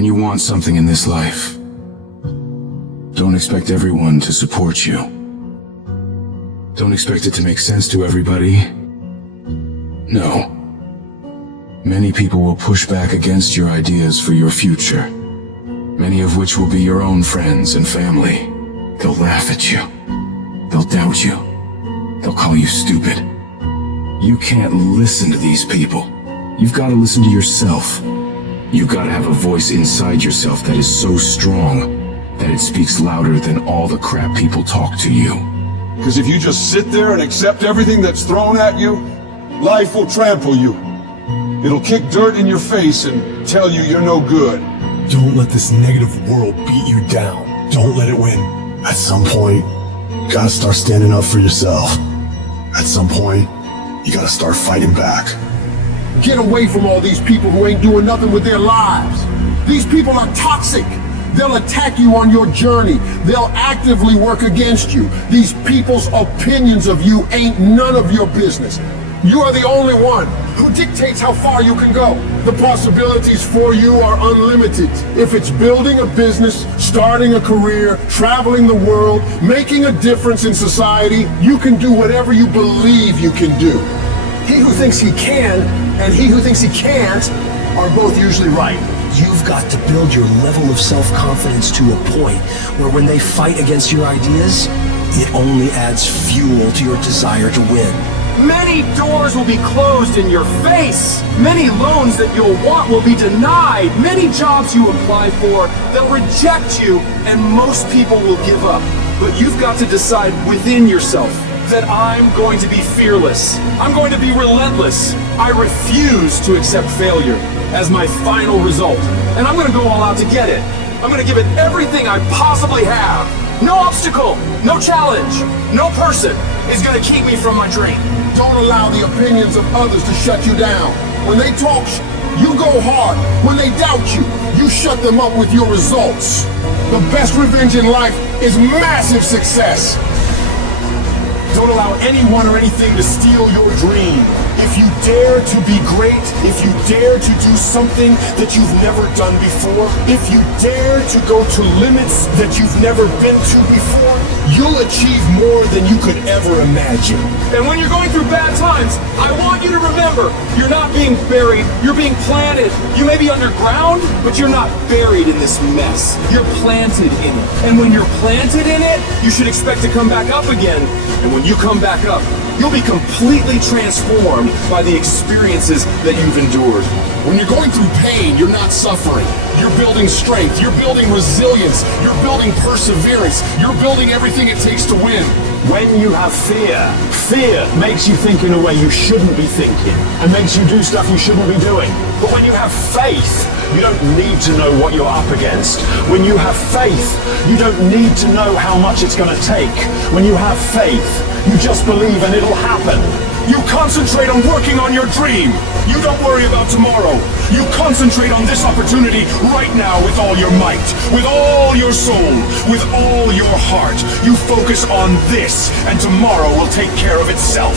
When you want something in this life, don't expect everyone to support you. Don't expect it to make sense to everybody. No. Many people will push back against your ideas for your future, many of which will be your own friends and family. They'll laugh at you. They'll doubt you. They'll call you stupid. You can't listen to these people. You've got to listen to yourself. You've got to have a voice inside yourself that is so strong that it speaks louder than all the crap people talk to you. Because if you just sit there and accept everything that's thrown at you, life will trample you. It'll kick dirt in your face and tell you you're no good. Don't let this negative world beat you down. Don't let it win. At some point, you gotta start standing up for yourself. At some point, you gotta start fighting back. Get away from all these people who ain't doing nothing with their lives. These people are toxic. They'll attack you on your journey. They'll actively work against you. These people's opinions of you ain't none of your business. You are the only one who dictates how far you can go. The possibilities for you are unlimited. If it's building a business, starting a career, traveling the world, making a difference in society, you can do whatever you believe you can do. He who thinks he can and he who thinks he can't are both usually right. You've got to build your level of self-confidence to a point where when they fight against your ideas, it only adds fuel to your desire to win. Many doors will be closed in your face. Many loans that you'll want will be denied. Many jobs you apply for, they'll reject you, and most people will give up. But you've got to decide within yourself that I'm going to be fearless. I'm going to be relentless. I refuse to accept failure as my final result. And I'm going to go all out to get it. I'm going to give it everything I possibly have. No obstacle, no challenge, no person is going to keep me from my dream. Don't allow the opinions of others to shut you down. When they talk, you go hard. When they doubt you, you shut them up with your results. The best revenge in life is massive success. Don't allow anyone or anything to steal your dream. If you dare to be great, if you dare to do something that you've never done before, if you dare to go to limits that you've never been to before, you'll achieve more than you could ever imagine. And when you're going through bad times, I want you to remember, you're not being buried, you're being planted. You may be underground, but you're not buried in this mess. You're planted in it. And when you're planted in it, you should expect to come back up again. And when you come back up, you'll be completely transformed by the experiences that you've endured. When you're going through pain, you're not suffering. You're building strength, you're building resilience, you're building perseverance, you're building everything it takes to win. When you have fear, fear makes you think in a way you shouldn't be thinking and makes you do stuff you shouldn't be doing. But when you have faith, you don't need to know what you're up against. When you have faith, you don't need to know how much it's going to take. When you have faith, you just believe and it'll happen. You concentrate on working on your dream. You don't worry about tomorrow. You concentrate on this opportunity right now with all your might, with all your soul, with all your heart. You focus on this, and tomorrow will take care of itself.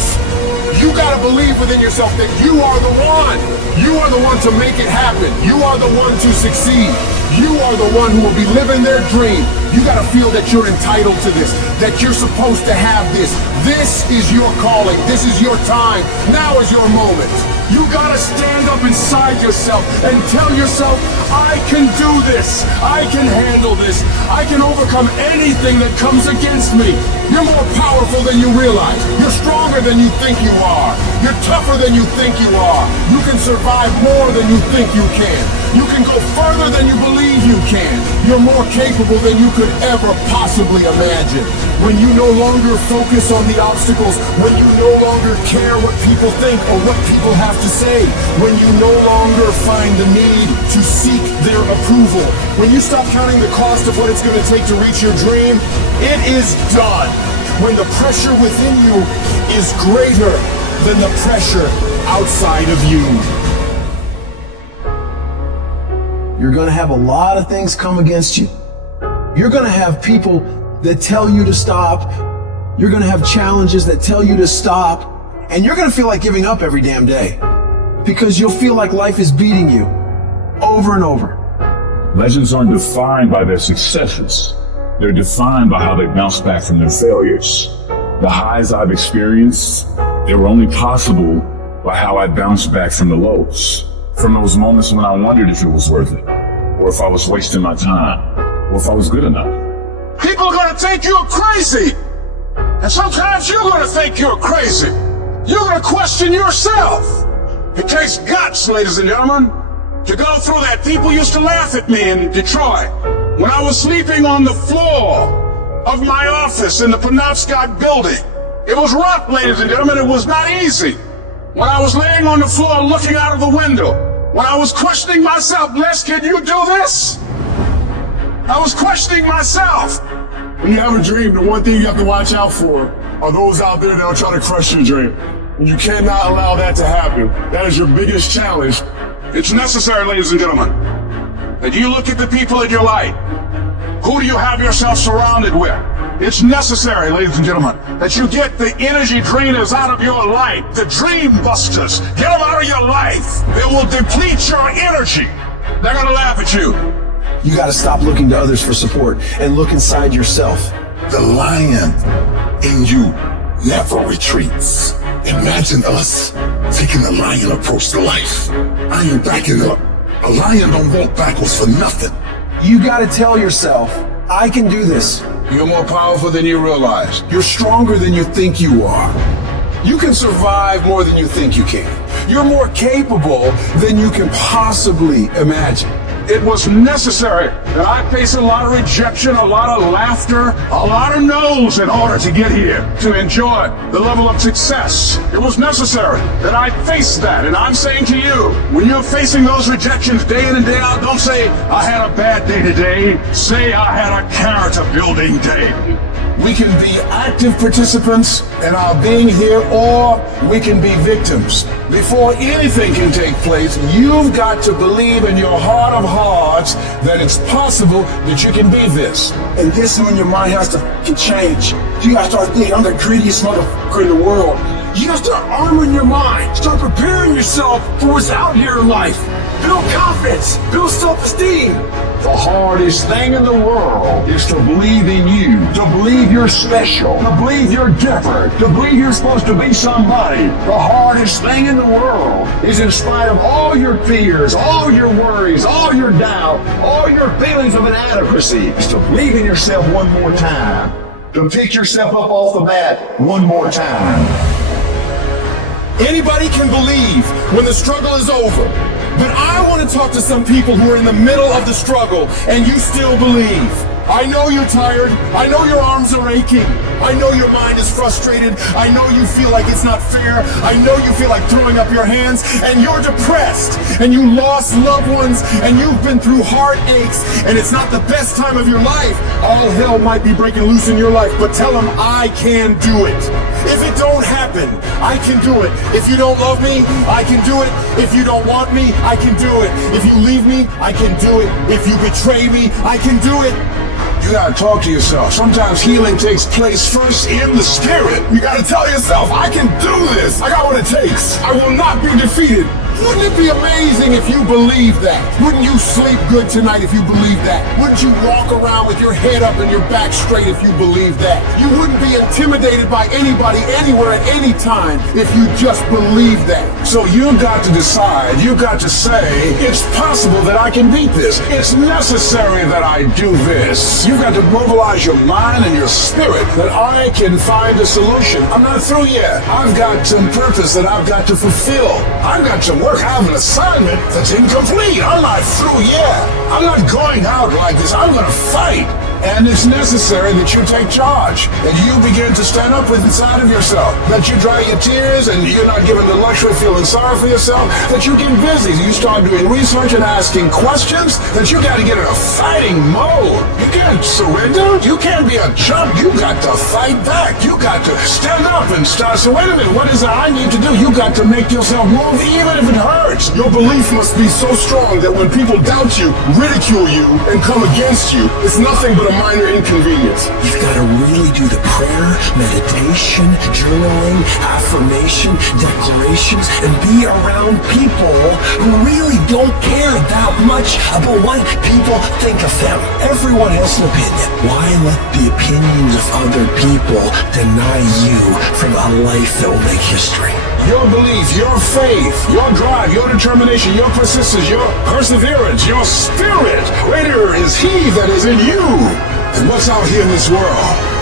You gotta believe within yourself that you are the one. You are the one to make it happen. You are the one to succeed. You are the one who will be living their dream. You gotta feel that you're entitled to this, that you're supposed to have this. This is your calling. This is your time. Now is your moment. You gotta stand up inside yourself and tell yourself, I can do this. I can handle this. I can overcome anything that comes against me. You're more powerful than you realize. You're stronger than you think you are. You're tougher than you think you are. You can survive more than you think you can. You can go further than you believe you can. You're more capable than you could ever possibly imagine. When you no longer focus on the obstacles, when you no longer care what people think or what people have to say, when you no longer find the need to seek their approval, when you stop counting the cost of what it's going to take to reach your dream, it is done. When the pressure within you is greater than the pressure outside of you. You're gonna have a lot of things come against you. You're gonna have people that tell you to stop. You're gonna have challenges that tell you to stop. And you're gonna feel like giving up every damn day. Because you'll feel like life is beating you over and over. Legends aren't defined by their successes. They're defined by how they bounce back from their failures. The highs I've experienced, they were only possible by how I bounced back from the lows. From those moments when I wondered if it was worth it, or if I was wasting my time, or if I was good enough. People are gonna think you're crazy. And sometimes you're gonna think you're crazy. You're gonna question yourself. It takes guts, ladies and gentlemen, to go through that. People used to laugh at me in Detroit when I was sleeping on the floor of my office in the Penobscot building. It was rough, ladies and gentlemen. It was not easy. When I was laying on the floor looking out of the window, when I was questioning myself, Les, can you do this? I was questioning myself. When you have a dream, the one thing you have to watch out for are those out there that will try to crush your dream. And you cannot allow that to happen. That is your biggest challenge. It's necessary, ladies and gentlemen, that you look at the people in your life. Who do you have yourself surrounded with? It's necessary, ladies and gentlemen, that you get the energy drainers out of your life, the dream busters. Get them out of your life. They will deplete your energy. They're gonna laugh at you. You got to stop looking to others for support and look inside yourself. The lion in you never retreats. Imagine us taking the lion approach to life. I ain't backing up. A lion don't walk backwards for nothing. You got to tell yourself, I can do this. You're more powerful than you realize. You're stronger than you think you are. You can survive more than you think you can. You're more capable than you can possibly imagine. It was necessary that I face a lot of rejection, a lot of laughter, a lot of no's in order to get here, to enjoy the level of success. It was necessary that I face that. And I'm saying to you, when you're facing those rejections day in and day out, don't say, I had a bad day today. Say, I had a character building day. We can be active participants in our being here, or we can be victims. Before anything can take place, you've got to believe in your heart of hearts that it's possible that you can be this. And this is when your mind has to change. You gotta start thinking, I'm the greediest motherfucker in the world. You gotta start arming your mind. Start preparing yourself for what's out here in life. Build confidence. Build self-esteem. The hardest thing in the world is to believe in you, to believe you're special, to believe you're different, to believe you're supposed to be somebody. The hardest thing in the world is, in spite of all your fears, all your worries, all your doubt, all your feelings of inadequacy, is to believe in yourself one more time, to pick yourself up off the mat one more time. Anybody can believe when the struggle is over. But I want to talk to some people who are in the middle of the struggle and you still believe. I know you're tired. I know your arms are aching. I know your mind is frustrated. I know you feel like it's not fair. I know you feel like throwing up your hands, and you're depressed, and you lost loved ones, and you've been through heartaches, and it's not the best time of your life. All hell might be breaking loose in your life, but tell them I can do it. If it don't happen, I can do it. If you don't love me, I can do it. If you don't want me, I can do it. If you leave me, I can do it. If you betray me, I can do it. You gotta talk to yourself. Sometimes healing takes place first in the spirit. You gotta tell yourself, I can do this. I got what it takes. I will not be defeated. Wouldn't it be amazing if you believed that? Wouldn't you sleep good tonight if you believed that? Wouldn't you walk around with your head up and your back straight if you believed that? You wouldn't be intimidated by anybody, anywhere, at any time if you just believed that. So you've got to decide, you've got to say, it's possible that I can beat this. It's necessary that I do this. You've got to mobilize your mind and your spirit that I can find a solution. I'm not through yet. I've got some purpose that I've got to fulfill. I've got some work. I have an assignment that's incomplete. I'm not through yet. I'm not going out like this. I'm going to fight. And it's necessary that you take charge, that you begin to stand up with inside of yourself, that you dry your tears and you're not given the luxury of feeling sorry for yourself, that you get busy, you start doing research and asking questions, that you got to get in a fighting mode. You can't surrender. You can't be a chump. You got to fight back. You got to stand up and start. So wait a minute, what is it I need to do? You got to make yourself move even if it hurts. Your belief must be so strong that when people doubt you, ridicule you, and come against you, it's nothing but a minor inconvenience. You've got to really do the prayer, meditation, journaling, affirmation, declarations, and be around people who really don't care that much about what people think of them. Everyone has an opinion. Why let the opinions of other people deny you from a life that will make history? Your belief, your faith, your drive, your determination, your persistence, your perseverance, your spirit. Greater is he that is in you than what's out here in this world.